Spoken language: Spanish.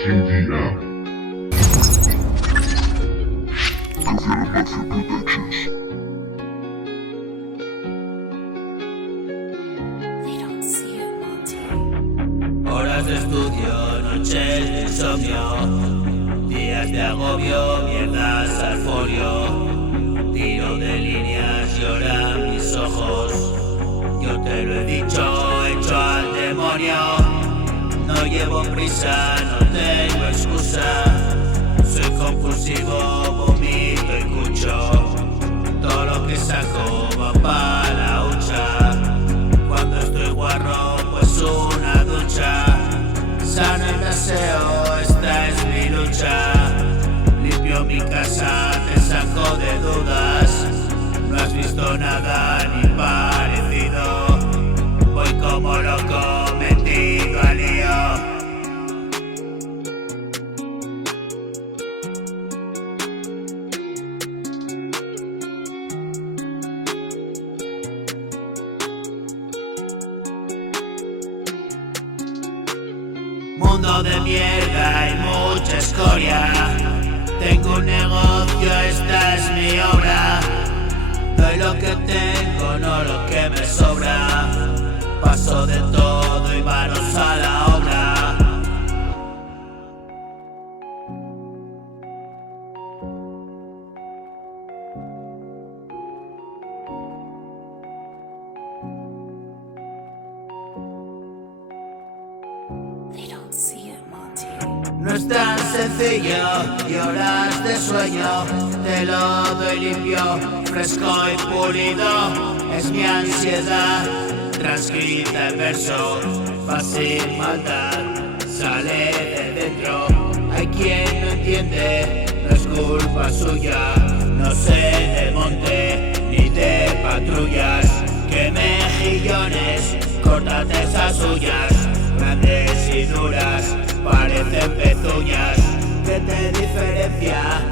TDM. Development Productions. Horas de estudio, noches de insomnio, días de agobio, mierdas al folio. Tiro de líneas, lloran mis ojos. Yo te lo he dicho, hecho al demonio. No llevo prisa, no tengo excusa. Soy compulsivo, vomito y cucho. Todo lo que saco va pa' la hucha. Cuando estoy guarro, pues una ducha. Sano el aseo, esta es mi lucha. Limpio mi casa, te saco de dudas. No has visto nada ni parecido. Voy como loco, metido al lío. Mundo de mierda y mucha escoria. Tengo un negocio, esta es mi obra. Doy lo que tengo, no lo que me sobra. Paso de todo y manos a la obra. No es tan sencillo y horas de sueño te lo doy limpio, fresco y pulido. Es mi ansiedad transcrita en verso, fácil maldad sale de dentro. Hay quien no entiende, no es culpa suya. No sé de monte ni de patrullas. Que mejillones, córtate esas suyas. Grandes y duras parecen pezuñas. ¿Qué te diferencia